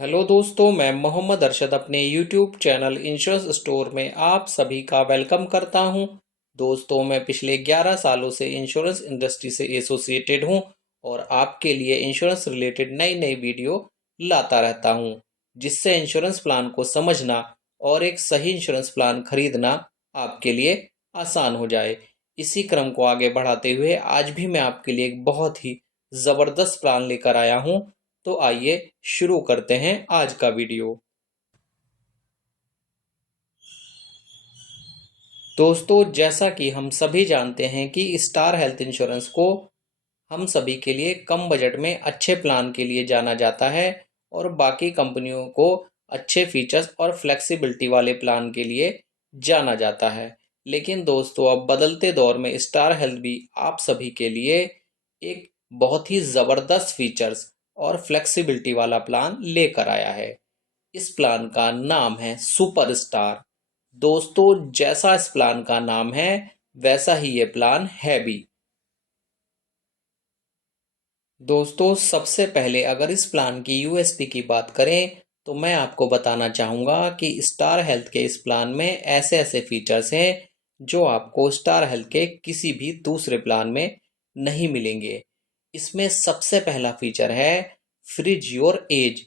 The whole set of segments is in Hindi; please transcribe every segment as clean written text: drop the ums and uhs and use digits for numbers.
हेलो दोस्तों, मैं मोहम्मद अरशद अपने यूट्यूब चैनल इंश्योरेंस स्टोर में आप सभी का वेलकम करता हूं। दोस्तों, मैं पिछले 11 सालों से इंश्योरेंस इंडस्ट्री से एसोसिएटेड हूं और आपके लिए इंश्योरेंस रिलेटेड नई नई वीडियो लाता रहता हूं, जिससे इंश्योरेंस प्लान को समझना और एक सही इंश्योरेंस प्लान खरीदना आपके लिए आसान हो जाए। इसी क्रम को आगे बढ़ाते हुए आज भी मैं आपके लिए एक बहुत ही ज़बरदस्त प्लान लेकर आया हूं। तो आइए शुरू करते हैं आज का वीडियो। दोस्तों, जैसा कि हम सभी जानते हैं कि स्टार हेल्थ इंश्योरेंस को हम सभी के लिए कम बजट में अच्छे प्लान के लिए जाना जाता है और बाकी कंपनियों को अच्छे फीचर्स और फ्लेक्सिबिलिटी वाले प्लान के लिए जाना जाता है। लेकिन दोस्तों, अब बदलते दौर में स्टार हेल्थ भी आप सभी के लिए एक बहुत ही ज़बरदस्त फीचर्स और फ्लेक्सिबिलिटी वाला प्लान लेकर आया है। इस प्लान का नाम है सुपर स्टार। दोस्तों, जैसा इस प्लान का नाम है वैसा ही ये प्लान है भी। दोस्तों, सबसे पहले अगर इस प्लान की यूएसपी की बात करें तो मैं आपको बताना चाहूँगा कि स्टार हेल्थ के इस प्लान में ऐसे ऐसे फीचर्स हैं जो आपको स्टार हेल्थ के किसी भी दूसरे प्लान में नहीं मिलेंगे। इसमें सबसे पहला फीचर है फ्रीज योर एज,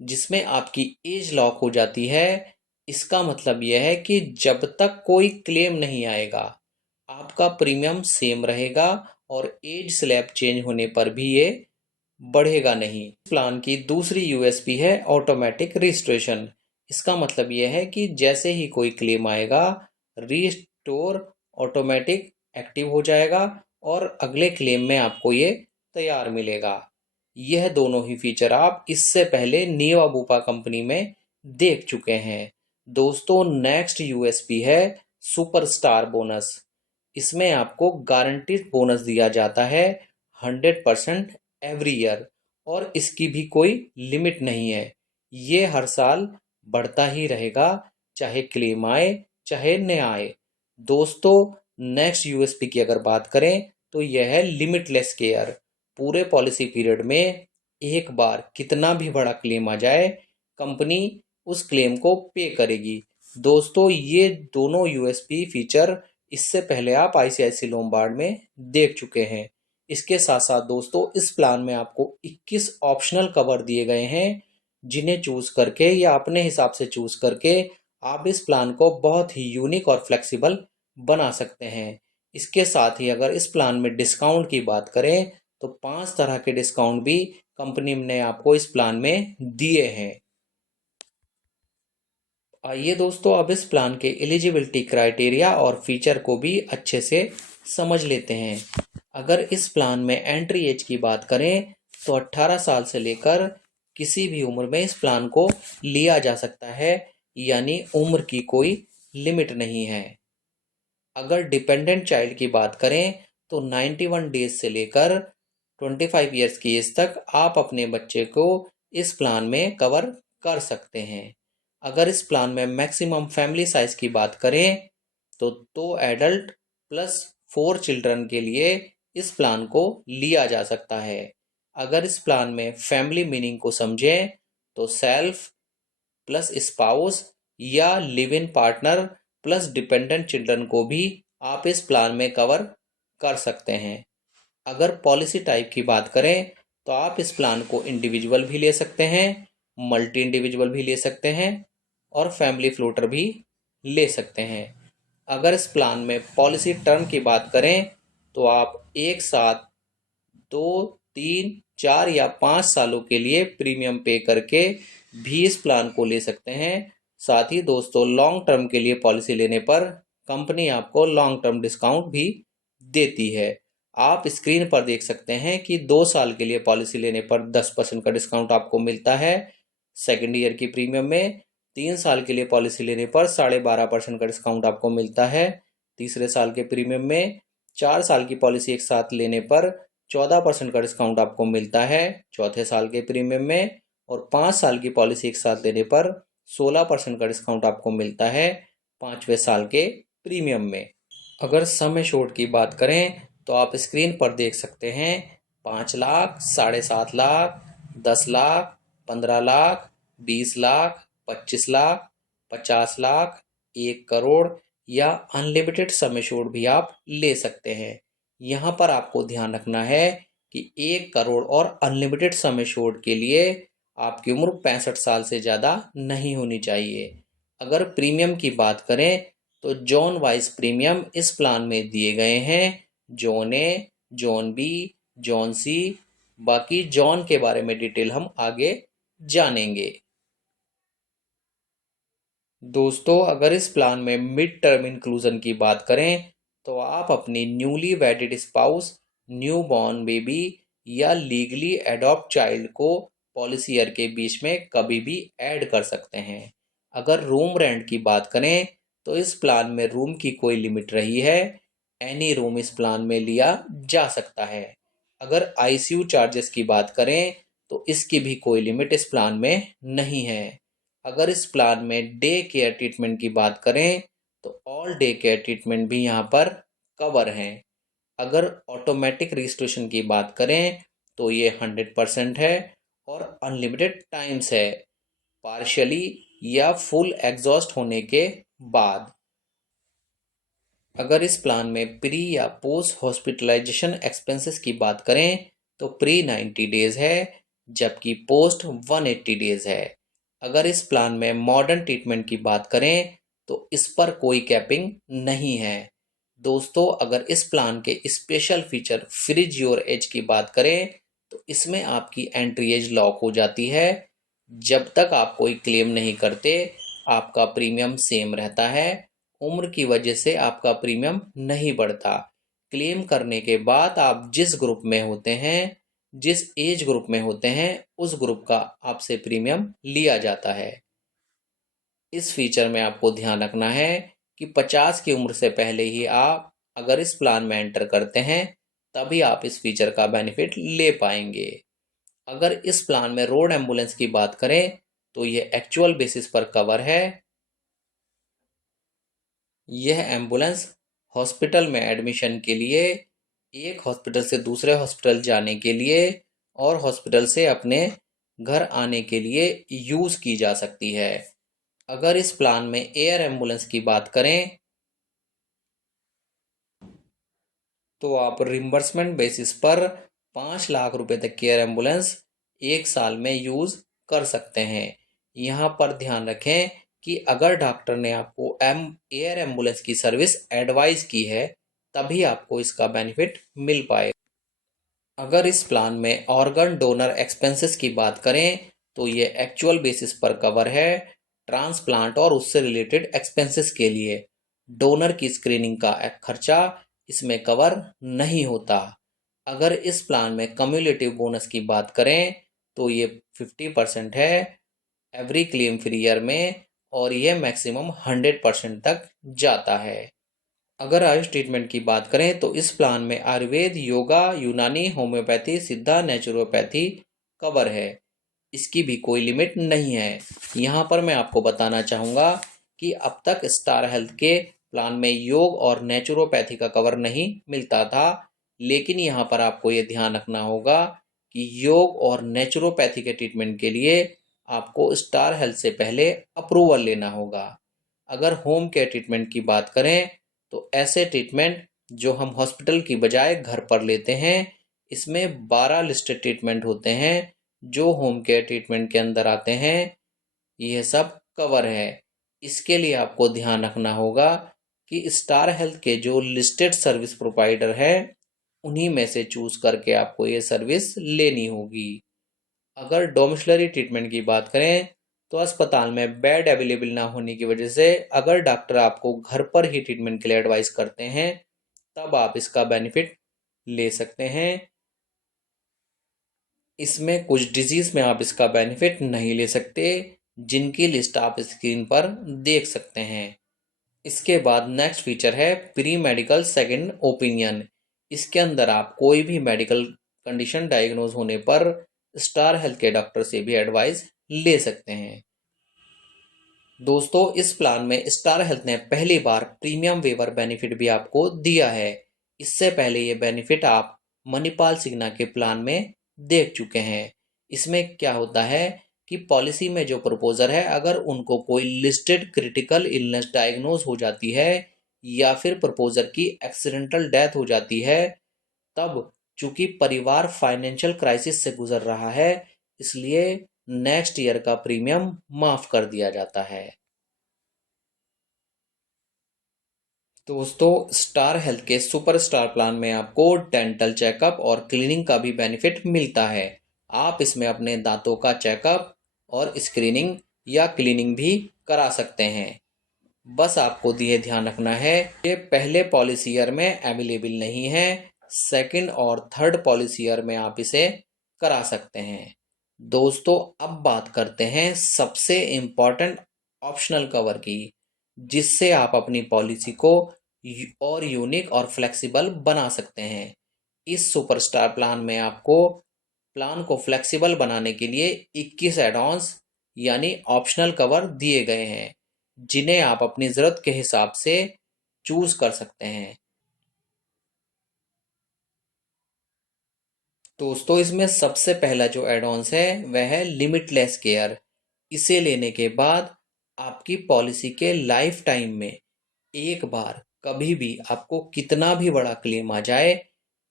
जिसमें आपकी एज लॉक हो जाती है। इसका मतलब यह है कि जब तक कोई क्लेम नहीं आएगा आपका प्रीमियम सेम रहेगा और एज स्लैब चेंज होने पर भी ये बढ़ेगा नहीं। प्लान की दूसरी यूएसपी है ऑटोमेटिक रजिस्ट्रेशन। इसका मतलब यह है कि जैसे ही कोई क्लेम आएगा रीस्टोर ऑटोमेटिक एक्टिव हो जाएगा और अगले क्लेम में आपको ये तैयार मिलेगा। यह दोनों ही फीचर आप इससे पहले नीवा बूपा कंपनी में देख चुके हैं। दोस्तों, नेक्स्ट यूएसपी है सुपरस्टार बोनस। इसमें आपको गारंटीड बोनस दिया जाता है 100% एवरी ईयर और इसकी भी कोई लिमिट नहीं है। ये हर साल बढ़ता ही रहेगा, चाहे क्लेम आए चाहे न आए। दोस्तों, नेक्स्ट यूएसपी की अगर बात करें तो यह है लिमिटलेस केयर। पूरे पॉलिसी पीरियड में एक बार कितना भी बड़ा क्लेम आ जाए कंपनी उस क्लेम को पे करेगी। दोस्तों, ये दोनों यूएसपी फीचर इससे पहले आप आईसीआईसीआई लोम्बार्ड में देख चुके हैं। इसके साथ साथ दोस्तों, इस प्लान में आपको 21 ऑप्शनल कवर दिए गए हैं, जिन्हें चूज करके या अपने हिसाब से चूज करके आप इस प्लान को बहुत ही यूनिक और फ्लेक्सिबल बना सकते हैं। इसके साथ ही अगर इस प्लान में डिस्काउंट की बात करें तो 5 तरह के डिस्काउंट भी कंपनी ने आपको इस प्लान में दिए हैं। आइए दोस्तों, अब इस प्लान के एलिजिबिलिटी क्राइटेरिया और फीचर को भी अच्छे से समझ लेते हैं। अगर इस प्लान में एंट्री एज की बात करें तो 18 साल से लेकर किसी भी उम्र में इस प्लान को लिया जा सकता है, यानी उम्र की कोई लिमिट नहीं है। अगर डिपेंडेंट चाइल्ड की बात करें तो 91 डेज से लेकर 25 ईयर्स की एज तक आप अपने बच्चे को इस प्लान में कवर कर सकते हैं। अगर इस प्लान में मैक्सिमम फैमिली साइज की बात करें तो 2 एडल्ट प्लस 4 चिल्ड्रन के लिए इस प्लान को लिया जा सकता है। अगर इस प्लान में फैमिली मीनिंग को समझें तो सेल्फ प्लस स्पाउस या live in partner plus dependent children को भी आप इस प्लान में कवर कर सकते हैं। अगर पॉलिसी टाइप की बात करें तो आप इस प्लान को इंडिविजुअल भी ले सकते हैं, मल्टी इंडिविजुअल भी ले सकते हैं और फैमिली फ्लोटर भी ले सकते हैं। अगर इस प्लान में पॉलिसी टर्म की बात करें तो आप एक साथ 2, 3, 4 या 5 सालों के लिए प्रीमियम पे करके भी इस प्लान को ले सकते हैं। साथ ही दोस्तों, लॉन्ग टर्म के लिए पॉलिसी लेने पर कंपनी आपको लॉन्ग टर्म डिस्काउंट भी देती है। आप स्क्रीन पर देख सकते हैं कि 2 साल के लिए पॉलिसी लेने पर 10% का डिस्काउंट आपको मिलता है सेकेंड ईयर की प्रीमियम में। 3 साल के लिए पॉलिसी लेने पर 12.5% का डिस्काउंट आपको मिलता है तीसरे साल के प्रीमियम में। 4 साल की पॉलिसी एक साथ लेने पर 14% का डिस्काउंट आपको मिलता है चौथे साल के प्रीमियम में और 5 साल की पॉलिसी एक साथ लेने पर 16% का डिस्काउंट आपको मिलता है 5वें साल के प्रीमियम में। अगर सम एश्योर्ड की बात करें तो आप स्क्रीन पर देख सकते हैं 5 लाख, 7.5 लाख, 10 लाख, 15 लाख, 20 लाख, 25 लाख, 50 लाख, 1 करोड़ या अनलिमिटेड सम एश्योर्ड भी आप ले सकते हैं। यहाँ पर आपको ध्यान रखना है कि 1 करोड़ और अनलिमिटेड सम एश्योर्ड के लिए आपकी उम्र 65 साल से ज़्यादा नहीं होनी चाहिए। अगर प्रीमियम की बात करें तो जॉन वाइज प्रीमियम इस प्लान में दिए गए हैं। जॉन ए, जॉन बी, जॉन सी, बाकी जॉन के बारे में डिटेल हम आगे जानेंगे। दोस्तों, अगर इस प्लान में मिड टर्म इंक्लूजन की बात करें तो आप अपनी newly wedded spouse, new born baby या लीगली एडॉप्ट चाइल्ड को पॉलिसी ईयर के बीच में कभी भी ऐड कर सकते हैं। अगर रूम रेंट की बात करें तो इस प्लान में रूम की कोई लिमिट रही है। एनी रूम इस प्लान में लिया जा सकता है। अगर आईसीयू चार्जेस की बात करें तो इसकी भी कोई लिमिट इस प्लान में नहीं है। अगर इस प्लान में डे केयर ट्रीटमेंट की बात करें तो ऑल डे केयर ट्रीटमेंट भी यहाँ पर कवर हैं। अगर ऑटोमेटिक रजिस्ट्रेशन की बात करें तो ये 100% है और अनलिमिटेड टाइम्स है, पार्शियली या फुल एग्जॉस्ट होने के बाद। अगर इस प्लान में प्री या पोस्ट हॉस्पिटलाइजेशन एक्सपेंसेस की बात करें तो प्री 90 डेज है जबकि पोस्ट 180 डेज है। अगर इस प्लान में मॉडर्न ट्रीटमेंट की बात करें तो इस पर कोई कैपिंग नहीं है। दोस्तों, अगर इस प्लान के special feature freeze your age की बात करें तो इसमें आपकी एंट्री एज लॉक हो जाती है। जब तक आप कोई क्लेम नहीं करते आपका प्रीमियम सेम रहता है। उम्र की वजह से आपका प्रीमियम नहीं बढ़ता। क्लेम करने के बाद आप जिस ग्रुप में होते हैं, जिस एज ग्रुप में होते हैं, उस ग्रुप का आपसे प्रीमियम लिया जाता है। इस फीचर में आपको ध्यान रखना है कि 50 की उम्र से पहले ही आप अगर इस प्लान में एंटर करते हैं तभी आप इस फीचर का बेनिफिट ले पाएंगे। अगर इस प्लान में रोड एम्बुलेंस की बात करें तो ये एक्चुअल बेसिस पर कवर है। यह एम्बुलेंस हॉस्पिटल में एडमिशन के लिए, एक हॉस्पिटल से दूसरे हॉस्पिटल जाने के लिए और हॉस्पिटल से अपने घर आने के लिए यूज़ की जा सकती है। अगर इस प्लान में एयर एम्बुलेंस की बात करें तो आप रिम्बर्समेंट बेसिस पर 5 लाख रुपए तक की एयर एम्बुलेंस 1 साल में यूज़ कर सकते हैं। यहाँ पर ध्यान रखें कि अगर डॉक्टर ने आपको एयर एम्बुलेंस की सर्विस एडवाइस की है तभी आपको इसका बेनिफिट मिल पाए। अगर इस प्लान में ऑर्गन डोनर एक्सपेंसेस की बात करें तो ये एक्चुअल बेसिस पर कवर है ट्रांसप्लांट और उससे रिलेटेड एक्सपेंसेस के लिए। डोनर की स्क्रीनिंग का खर्चा इसमें कवर नहीं होता। अगर इस प्लान में कम्युलेटिव बोनस की बात करें तो ये 50% है एवरी क्लेम फ्री ईयर में और ये मैक्सिमम 100% तक जाता है। अगर आयुष ट्रीटमेंट की बात करें तो इस प्लान में आयुर्वेद, योगा, यूनानी, होम्योपैथी, सिद्धा, नेचुरोपैथी कवर है। इसकी भी कोई लिमिट नहीं है। यहाँ पर मैं आपको बताना चाहूँगा कि अब तक स्टार हेल्थ के प्लान में योग और नेचुरोपैथी का कवर नहीं मिलता था, लेकिन यहाँ पर आपको ये ध्यान रखना होगा कि योग और नेचुरोपैथी के ट्रीटमेंट के लिए आपको स्टार हेल्थ से पहले अप्रूवल लेना होगा। अगर होम केयर ट्रीटमेंट की बात करें तो ऐसे ट्रीटमेंट जो हम हॉस्पिटल की बजाय घर पर लेते हैं, इसमें 12 लिस्टेड ट्रीटमेंट होते हैं जो होम केयर ट्रीटमेंट के अंदर आते हैं। यह सब कवर है। इसके लिए आपको ध्यान रखना होगा कि स्टार हेल्थ के जो लिस्टेड सर्विस प्रोवाइडर है उन्हीं में से चूज करके आपको ये सर्विस लेनी होगी। अगर डोमिसलरी ट्रीटमेंट की बात करें तो अस्पताल में बेड अवेलेबल ना होने की वजह से अगर डॉक्टर आपको घर पर ही ट्रीटमेंट के लिए एडवाइस करते हैं तब आप इसका बेनिफिट ले सकते हैं। इसमें कुछ डिजीज में आप इसका बेनिफिट नहीं ले सकते जिनकी लिस्ट आप स्क्रीन पर देख सकते हैं। इसके बाद नेक्स्ट फीचर है प्री मेडिकल सेकंड ओपिनियन। इसके अंदर आप कोई भी मेडिकल कंडीशन डायग्नोज होने पर स्टार हेल्थ के डॉक्टर से भी एडवाइस ले सकते हैं। दोस्तों, इस प्लान में स्टार हेल्थ ने पहली बार प्रीमियम वेवर बेनिफिट भी आपको दिया है। इससे पहले ये बेनिफिट आप मणिपाल सिन्हा के प्लान में देख चुके हैं। इसमें क्या होता है कि पॉलिसी में जो प्रपोजर है, अगर उनको कोई लिस्टेड क्रिटिकल इलनेस डायग्नोज हो जाती है या फिर प्रपोजर की एक्सीडेंटल डेथ हो जाती है, तब चूंकि परिवार फाइनेंशियल क्राइसिस से गुजर रहा है, इसलिए नेक्स्ट ईयर का प्रीमियम माफ कर दिया जाता है। दोस्तों, स्टार हेल्थ के सुपर स्टार प्लान में आपको डेंटल चेकअप और क्लीनिंग का भी बेनिफिट मिलता है। आप इसमें अपने दांतों का चेकअप और स्क्रीनिंग या क्लीनिंग भी करा सकते हैं। बस आपको ये ध्यान रखना है कि पहले पॉलिसी ईयर में अवेलेबल नहीं है, सेकंड और थर्ड पॉलिसी ईयर में आप इसे करा सकते हैं। दोस्तों, अब बात करते हैं सबसे इम्पोर्टेंट ऑप्शनल कवर की, जिससे आप अपनी पॉलिसी को और यूनिक और फ्लेक्सिबल बना सकते हैं। इस सुपरस्टार प्लान में आपको प्लान को फ्लेक्सिबल बनाने के लिए 21 एड-ऑन्स यानी ऑप्शनल कवर दिए गए हैं, जिन्हें आप अपनी ज़रूरत के हिसाब से चूज कर सकते हैं। दोस्तों, इसमें सबसे पहला जो एड-ऑन्स है वह है लिमिटलेस केयर। इसे लेने के बाद आपकी पॉलिसी के लाइफ टाइम में एक बार कभी भी आपको कितना भी बड़ा क्लेम आ जाए,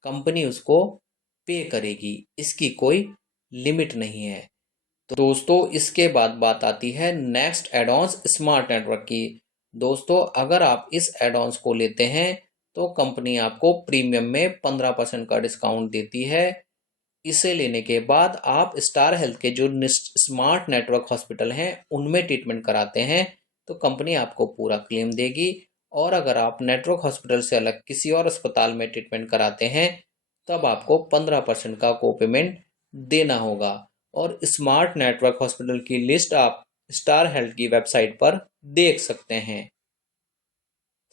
कंपनी उसको पे करेगी। इसकी कोई लिमिट नहीं है। तो दोस्तों, इसके बाद बात आती है नेक्स्ट एड-ऑन्स स्मार्ट नेटवर्क की। दोस्तों, अगर आप इस एड-ऑन्स को लेते हैं तो कंपनी आपको प्रीमियम में 15% का डिस्काउंट देती है। इसे लेने के बाद आप स्टार हेल्थ के जो स्मार्ट नेटवर्क हॉस्पिटल हैं उनमें ट्रीटमेंट कराते हैं तो कंपनी आपको पूरा क्लेम देगी। और अगर आप नेटवर्क हॉस्पिटल से अलग किसी और अस्पताल में ट्रीटमेंट कराते हैं, तब आपको 15% का को पेमेंट देना होगा। और स्मार्ट नेटवर्क हॉस्पिटल की लिस्ट आप स्टार हेल्थ की वेबसाइट पर देख सकते हैं।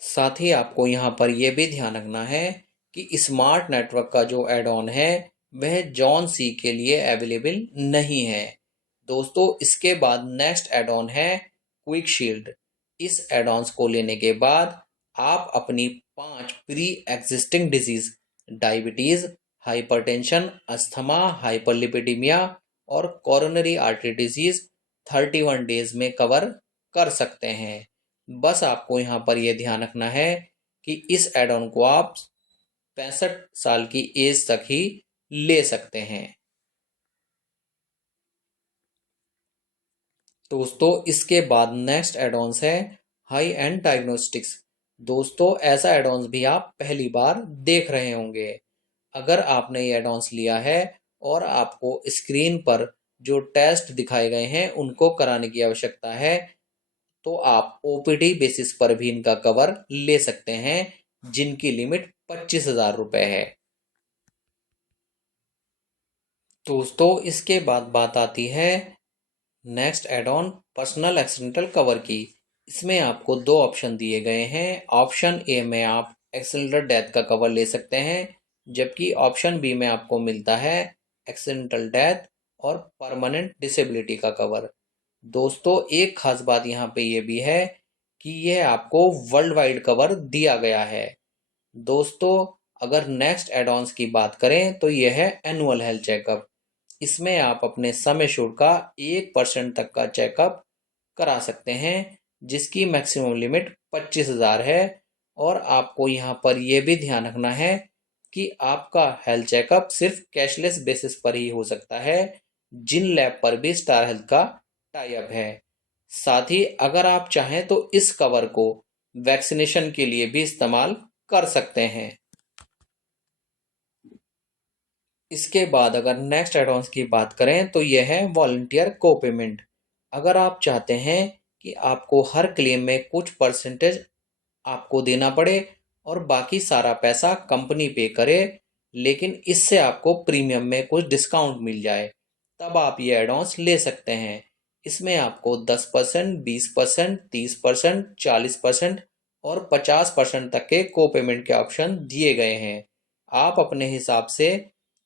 साथ ही आपको यहाँ पर यह भी ध्यान रखना है कि स्मार्ट नेटवर्क का जो एड ऑन है वह जॉन सी के लिए अवेलेबल नहीं है। दोस्तों, इसके बाद नेक्स्ट एड ऑन है क्विक शील्ड। इस एड ऑन्स को लेने के बाद आप अपनी 5 pre existing disease, diabetes, hypertension, asthma, hyperlipidaemia और कोरोनरी आर्टरी डिजीज 31 डेज में कवर कर सकते हैं। बस आपको यहाँ पर यह ध्यान रखना है कि इस एड ऑन को आप 65 साल की एज तक ही ले सकते हैं। दोस्तों, इसके बाद नेक्स्ट एड ऑन्स है हाई एंड डायग्नोस्टिक्स। दोस्तों, ऐसा एड ऑन्स भी आप पहली बार देख रहे होंगे। अगर आपने ये एड ऑन्स लिया है और आपको स्क्रीन पर जो टेस्ट दिखाए गए हैं उनको कराने की आवश्यकता है, तो आप ओपीडी बेसिस पर भी इनका कवर ले सकते हैं, जिनकी लिमिट 25,000 रुपए है। दोस्तों, इसके बाद बात आती है next add on personal accidental cover की। इसमें आपको दो ऑप्शन दिए गए हैं। ऑप्शन ए में आप एक्सीडेंटल डेथ का कवर ले सकते हैं, जबकि ऑप्शन बी में आपको मिलता है एक्सीडेंटल डेथ और परमानेंट डिसेबिलिटी का कवर। दोस्तों, एक खास बात यहाँ पे ये भी है कि यह आपको वर्ल्ड वाइड कवर दिया गया है। दोस्तों, अगर नेक्स्ट एड-ऑन्स की बात करें तो यह है एनुअल हेल्थ चेकअप। इसमें आप अपने सम एश्योर्ड का 1% तक का चेकअप करा सकते हैं, जिसकी मैक्सिमम लिमिट 25,000 है। और आपको यहाँ पर यह भी ध्यान रखना है कि आपका हेल्थ चेकअप सिर्फ कैशलेस बेसिस पर ही हो सकता है, जिन लैब पर भी स्टार हेल्थ का टाई अप है। साथ ही अगर आप चाहें तो इस कवर को वैक्सीनेशन के लिए भी इस्तेमाल कर सकते हैं। इसके बाद अगर नेक्स्ट एड-ऑन्स की बात करें तो यह है वॉलंटियर को पेमेंट। अगर आप चाहते हैं कि आपको हर क्लेम में कुछ परसेंटेज आपको देना पड़े और बाकी सारा पैसा कंपनी पे करे, लेकिन इससे आपको प्रीमियम में कुछ डिस्काउंट मिल जाए, तब आप ये एड-ऑन्स ले सकते हैं। इसमें आपको 10%, 20%, 30%, 40% और 50% तक के को पेमेंट के ऑप्शन दिए गए हैं। आप अपने हिसाब से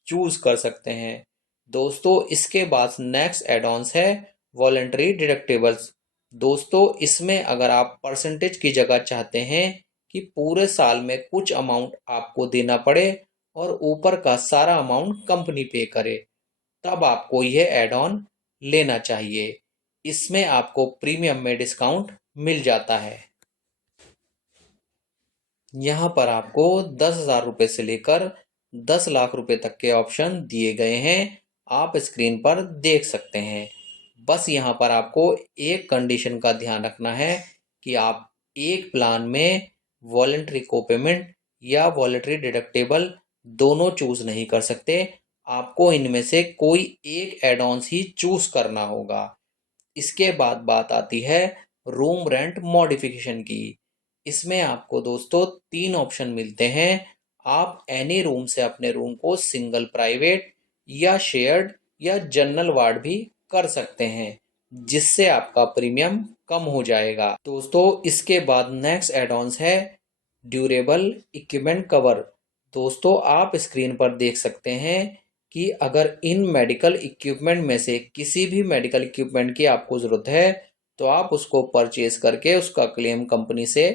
चूज कर सकते हैं। दोस्तों, इसके बाद नेक्स्ट एड-ऑन्स है वॉलंटरी डिडक्टिबल्स। दोस्तों, इसमें अगर आप परसेंटेज की जगह चाहते हैं कि पूरे साल में कुछ अमाउंट आपको देना पड़े और ऊपर का सारा अमाउंट कंपनी पे करे, तब आपको यह एड ऑन लेना चाहिए। इसमें आपको प्रीमियम में डिस्काउंट मिल जाता है। यहाँ पर आपको 10,000 रुपये से लेकर 10 लाख रुपए तक के ऑप्शन दिए गए हैं, आप स्क्रीन पर देख सकते हैं। बस यहाँ पर आपको एक कंडीशन का ध्यान रखना है कि आप एक प्लान में वॉलेंटरी कोपेमेंट या वॉलेंटरी डिडक्टेबल दोनों चूज नहीं कर सकते। आपको इनमें से कोई एक एड ऑन्स ही चूज करना होगा। इसके बाद बात आती है रूम रेंट मॉडिफिकेशन की। इसमें आपको दोस्तों 3 ऑप्शन मिलते हैं। आप एनी रूम से अपने रूम को सिंगल प्राइवेट या शेयर्ड या जनरल वार्ड भी कर सकते हैं, जिससे आपका प्रीमियम कम हो जाएगा। दोस्तों इसके बाद नेक्स्ट एड ऑन्स है ड्यूरेबल इक्विपमेंट कवर। दोस्तों आप स्क्रीन पर देख सकते हैं कि अगर इन मेडिकल इक्विपमेंट में से किसी भी मेडिकल इक्विपमेंट की आपको ज़रूरत है तो आप उसको परचेज करके उसका क्लेम कंपनी से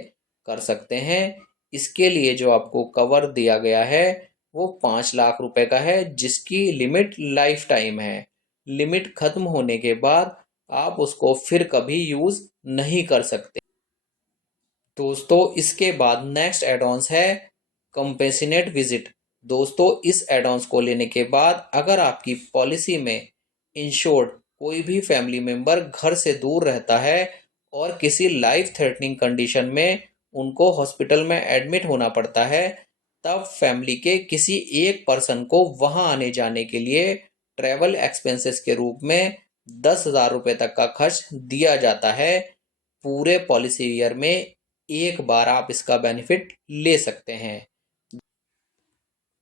कर सकते हैं। इसके लिए जो आपको कवर दिया गया है वो 5 लाख रुपए का है, जिसकी लिमिट लाइफ टाइम है। लिमिट खत्म होने के बाद आप उसको फिर कभी यूज़ नहीं कर सकते। दोस्तों इसके बाद नेक्स्ट एड-ऑन्स है कंपेशनेट विजिट। दोस्तों इस एड-ऑन्स को लेने के बाद अगर आपकी पॉलिसी में इंश्योर्ड कोई भी फैमिली मेंबर घर से दूर रहता है और किसी लाइफ थ्रेटनिंग कंडीशन में उनको हॉस्पिटल में एडमिट होना पड़ता है, तब फैमिली के किसी एक पर्सन को वहां आने जाने के लिए ट्रैवल एक्सपेंसेस के रूप में 10,000 रुपये तक का खर्च दिया जाता है। पूरे पॉलिसी ईयर में एक बार आप इसका बेनिफिट ले सकते हैं।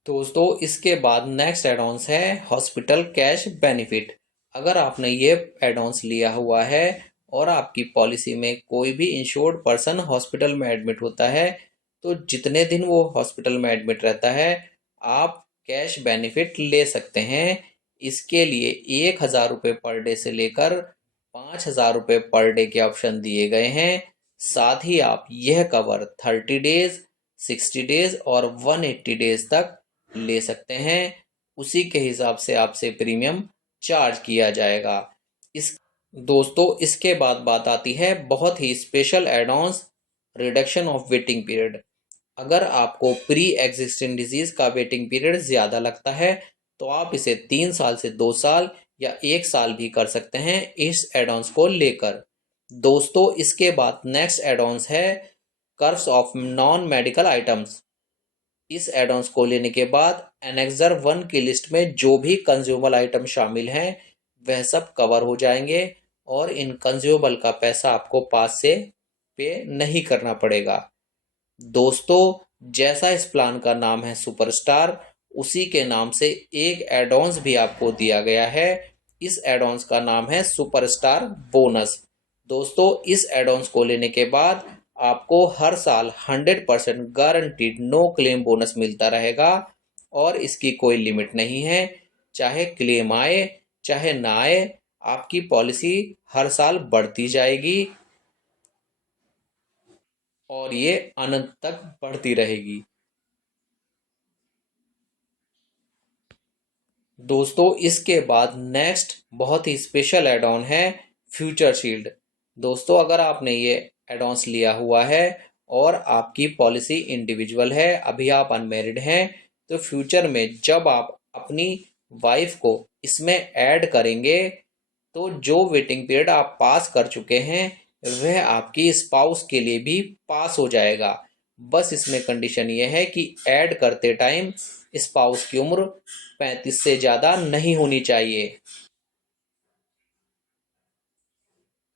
दोस्तों इसके बाद नेक्स्ट एड-ऑन्स है हॉस्पिटल कैश बेनिफिट। अगर आपने ये एड-ऑन्स लिया हुआ है और आपकी पॉलिसी में कोई भी इंश्योर्ड पर्सन हॉस्पिटल में एडमिट होता है, तो जितने दिन वो हॉस्पिटल में एडमिट रहता है आप कैश बेनिफिट ले सकते हैं। इसके लिए 1,000 रुपये पर डे से लेकर 5,000 रुपये पर डे के ऑप्शन दिए गए हैं। साथ ही आप यह कवर 30 डेज, 60 डेज और 180 डेज तक ले सकते हैं। उसी के हिसाब से आपसे प्रीमियम चार्ज किया जाएगा। इस दोस्तों इसके बाद बात आती है बहुत ही special add-ons reduction of waiting period. अगर आपको प्री एग्जिस्टिंग डिजीज का वेटिंग पीरियड ज़्यादा लगता है तो आप इसे 3 साल से 2 साल या 1 साल भी कर सकते हैं इस एड-ऑन्स को लेकर। दोस्तों इसके बाद नेक्स्ट एड-ऑन्स है curves of non medical items. इस एड-ऑन्स को लेने के बाद एनेक्सर 1 की लिस्ट में जो भी कंज्यूमर आइटम शामिल हैं वह सब कवर हो जाएंगे और इन कंज्यूमर का पैसा आपको पास से पे नहीं करना पड़ेगा। दोस्तों जैसा इस प्लान का नाम है सुपरस्टार, उसी के नाम से एक एड-ऑन्स भी आपको दिया गया है। इस एड-ऑन्स का नाम है सुपरस्टार बोनस। दोस्तों इस एड-ऑन्स को लेने के बाद आपको हर साल 100% गारंटीड नो क्लेम बोनस मिलता रहेगा और इसकी कोई लिमिट नहीं है। चाहे क्लेम आए चाहे ना आए, आपकी पॉलिसी हर साल बढ़ती जाएगी और ये अनंत तक बढ़ती रहेगी। दोस्तों इसके बाद नेक्स्ट बहुत ही स्पेशल एड ऑन है फ्यूचर शील्ड। दोस्तों अगर आपने ये एड ऑन्स लिया हुआ है और आपकी पॉलिसी इंडिविजुअल है, अभी आप अनमैरिड हैं, तो फ्यूचर में जब आप अपनी वाइफ को इसमें ऐड करेंगे तो जो वेटिंग पीरियड आप पास कर चुके हैं वह आपकी स्पाउस के लिए भी पास हो जाएगा। बस इसमें कंडीशन यह है कि ऐड करते टाइम स्पाउस की उम्र 35 से ज़्यादा नहीं होनी चाहिए।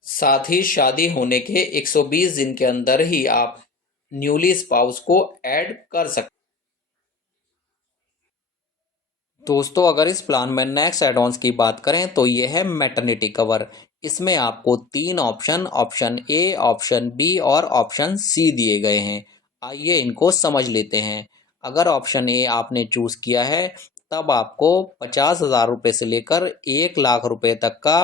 साथ ही शादी होने के 120 दिन के अंदर ही आप न्यूली स्पाउस को ऐड कर सकते। दोस्तों अगर इस प्लान में नेक्स्ट एड-ऑन्स की बात करें तो ये है मैटरनिटी कवर। इसमें आपको 3 option, option A, option B और ऑप्शन सी दिए गए हैं। आइए इनको समझ लेते हैं। अगर ऑप्शन ए आपने चूज़ किया है तब आपको 50,000 रुपये से लेकर 1 लाख रुपये तक का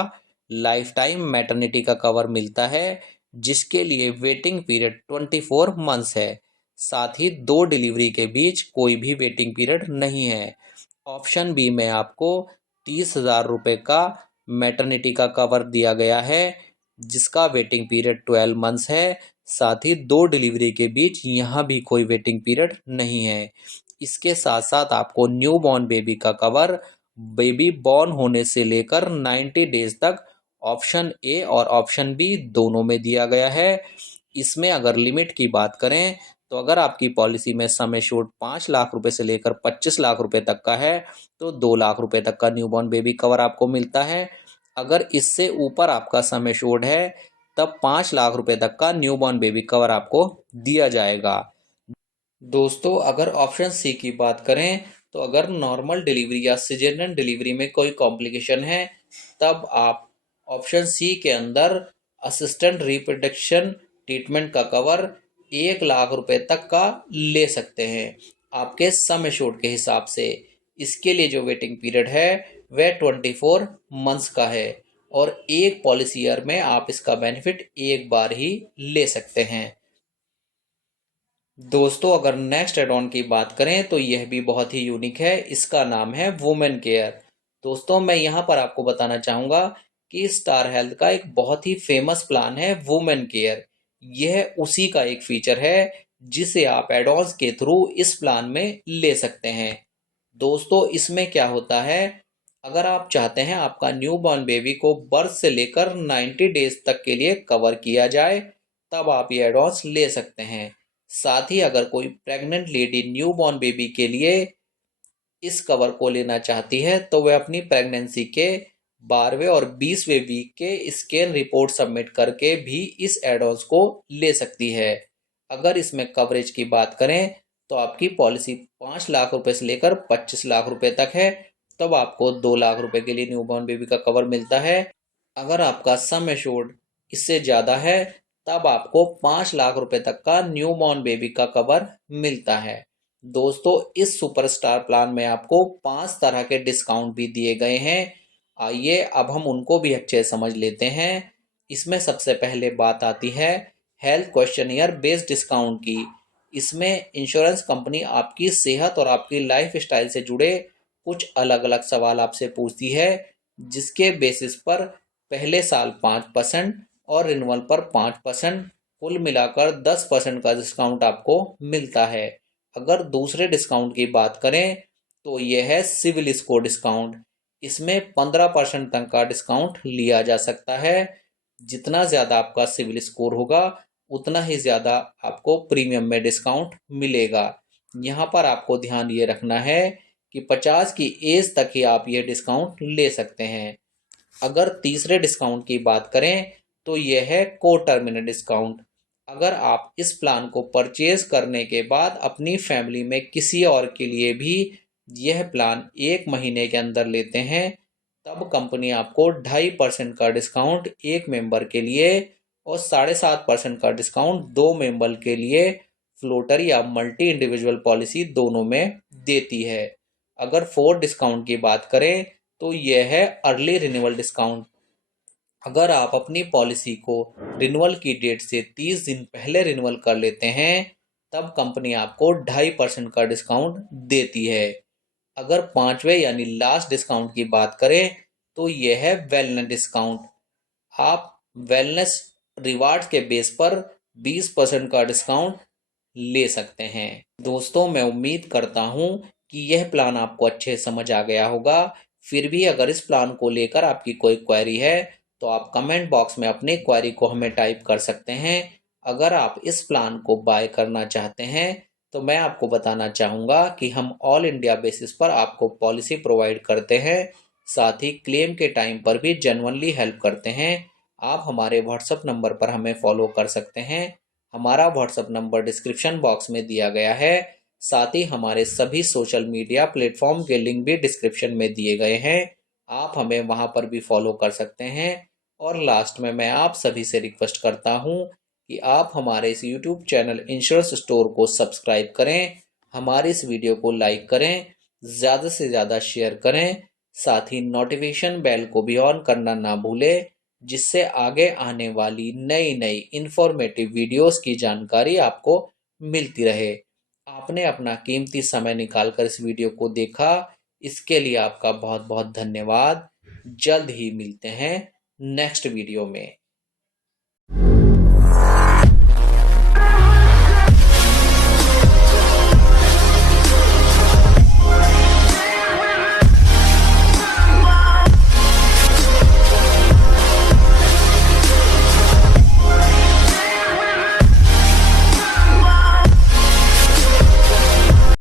लाइफ टाइम मैटरनिटी का कवर मिलता है, जिसके लिए वेटिंग पीरियड 24 मंथ्स है। साथ ही 2 डिलीवरी के बीच कोई भी वेटिंग पीरियड नहीं है। ऑप्शन बी में आपको 30,000 रुपये का मैटरनिटी का कवर दिया गया है, जिसका वेटिंग पीरियड 12 मंथ्स है। साथ ही 2 डिलीवरी के बीच यहाँ भी कोई वेटिंग पीरियड नहीं है। इसके साथ साथ आपको न्यू बॉर्न बेबी का कवर बेबी बॉर्न होने से लेकर 90 डेज तक ऑप्शन ए और ऑप्शन बी दोनों में दिया गया है। इसमें अगर लिमिट की बात करें तो अगर आपकी पॉलिसी में सम एश्योर्ड 5 लाख रुपए से लेकर 25 लाख रुपए तक का है तो 2 लाख रुपए तक का न्यूबॉर्न बेबी कवर आपको मिलता है। अगर इससे ऊपर आपका सम एश्योर्ड है तब 5 लाख रुपए तक का न्यूबॉर्न बेबी कवर आपको दिया जाएगा। दोस्तों अगर ऑप्शन सी की बात करें तो अगर नॉर्मल डिलीवरी या सिजेरियन डिलीवरी में कोई कॉम्प्लिकेशन है तब आप ऑप्शन सी के अंदर असिस्टेंट रिप्रोडक्शन ट्रीटमेंट का कवर 1 लाख रुपए तक का ले सकते हैं आपके सम एश्योर्ड के हिसाब से। इसके लिए जो वेटिंग पीरियड है वह 24 मंथ्स का है और एक पॉलिसी ईयर में आप इसका बेनिफिट एक बार ही ले सकते हैं। दोस्तों अगर नेक्स्ट एड ऑन की बात करें तो यह भी बहुत ही यूनिक है। इसका नाम है वुमेन केयर। दोस्तों मैं यहाँ पर आपको बताना चाहूँगा कि स्टार हेल्थ का एक बहुत ही फेमस प्लान है वुमेन केयर। यह उसी का एक फीचर है जिसे आप एड ऑन्स के थ्रू इस प्लान में ले सकते हैं। दोस्तों इसमें क्या होता है, अगर आप चाहते हैं आपका न्यू बॉर्न बेबी को बर्थ से लेकर 90 डेज तक के लिए कवर किया जाए तब आप ये एड ऑन्स ले सकते हैं। साथ ही अगर कोई pregnant lady new born baby के लिए इस कवर को लेना चाहती है तो वह अपनी प्रेगनेंसी के 12वें और 20वें वीक के स्कैन रिपोर्ट सबमिट करके भी इस एड ऑन्स को ले सकती है। अगर इसमें कवरेज की बात करें तो आपकी पॉलिसी 5 लाख रुपए से लेकर 25 लाख रुपए तक है, तब आपको 2 लाख रुपए के लिए न्यूबॉर्न बेबी का कवर मिलता है। अगर आपका सम एश्योर्ड इससे ज़्यादा है तब आपको 5 लाख रुपए तक का न्यूबॉर्न बेबी का कवर मिलता है। दोस्तों इस सुपरस्टार प्लान में आपको 5 तरह के डिस्काउंट भी दिए गए हैं। आइए अब हम उनको भी अच्छे से समझ लेते हैं। इसमें सबसे पहले बात आती है हेल्थ क्वेश्चनियर बेस्ड डिस्काउंट की। इसमें इंश्योरेंस कंपनी आपकी सेहत और आपकी लाइफ स्टाइल से जुड़े कुछ अलग अलग सवाल आपसे पूछती है, जिसके बेसिस पर पहले साल 5% और रिन्यूअल पर 5%, कुल मिलाकर 10% का डिस्काउंट आपको मिलता है। अगर दूसरे डिस्काउंट की बात करें तो यह है सिविल स्कोर डिस्काउंट। इसमें 15% तक का डिस्काउंट लिया जा सकता है। जितना ज़्यादा आपका सिविल स्कोर होगा उतना ही ज़्यादा आपको प्रीमियम में डिस्काउंट मिलेगा। यहाँ पर आपको ध्यान ये रखना है कि 50 की एज तक ही आप ये डिस्काउंट ले सकते हैं। अगर तीसरे डिस्काउंट की बात करें तो यह है को टर्मिनल डिस्काउंट। अगर आप इस प्लान को परचेज करने के बाद अपनी फैमिली में किसी और के लिए भी यह प्लान 1 महीने के अंदर लेते हैं तब कंपनी आपको 2.5% का डिस्काउंट एक मेंबर के लिए और 7.5% का डिस्काउंट 2 मेंबर के लिए फ्लोटर या मल्टी इंडिविजुअल पॉलिसी दोनों में देती है। अगर फोर्थ डिस्काउंट की बात करें तो यह है अर्ली रिन्यूअल डिस्काउंट। अगर आप अपनी पॉलिसी को रिन्यूअल की डेट से 30 दिन पहले रिन्यूअल कर लेते हैं तब कंपनी आपको 2.5% का डिस्काउंट देती है। अगर पांचवें यानी लास्ट डिस्काउंट की बात करें तो यह है वेलनेस डिस्काउंट। आप वेलनेस रिवार्ड्स के बेस पर 20% का डिस्काउंट ले सकते हैं। दोस्तों मैं उम्मीद करता हूं कि यह प्लान आपको अच्छे समझ आ गया होगा। फिर भी अगर इस प्लान को लेकर आपकी कोई क्वेरी है तो आप कमेंट बॉक्स में अपनी क्वेरी को हमें टाइप कर सकते हैं। अगर आप इस प्लान को बाय करना चाहते हैं तो मैं आपको बताना चाहूँगा कि हम ऑल इंडिया बेसिस पर आपको पॉलिसी प्रोवाइड करते हैं। साथ ही क्लेम के टाइम पर भी जेन्युइनली हेल्प करते हैं। आप हमारे व्हाट्सएप नंबर पर हमें फॉलो कर सकते हैं। हमारा व्हाट्सएप नंबर डिस्क्रिप्शन बॉक्स में दिया गया है। साथ ही हमारे सभी सोशल मीडिया प्लेटफॉर्म के लिंक भी डिस्क्रिप्शन में दिए गए हैं। आप हमें वहां पर भी फॉलो कर सकते हैं। और लास्ट में मैं आप सभी से रिक्वेस्ट करता हूं कि आप हमारे इस यूट्यूब चैनल इंश्योरेंस स्टोर को सब्सक्राइब करें, हमारे इस वीडियो को लाइक करें, ज़्यादा से ज़्यादा शेयर करें, साथ ही नोटिफिकेशन बेल को भी ऑन करना ना भूलें, जिससे आगे आने वाली नई नई इंफॉर्मेटिव वीडियोस की जानकारी आपको मिलती रहे। आपने अपना कीमती समय निकालकर इस वीडियो को देखा, इसके लिए आपका बहुत बहुत धन्यवाद। जल्द ही मिलते हैं नेक्स्ट वीडियो में।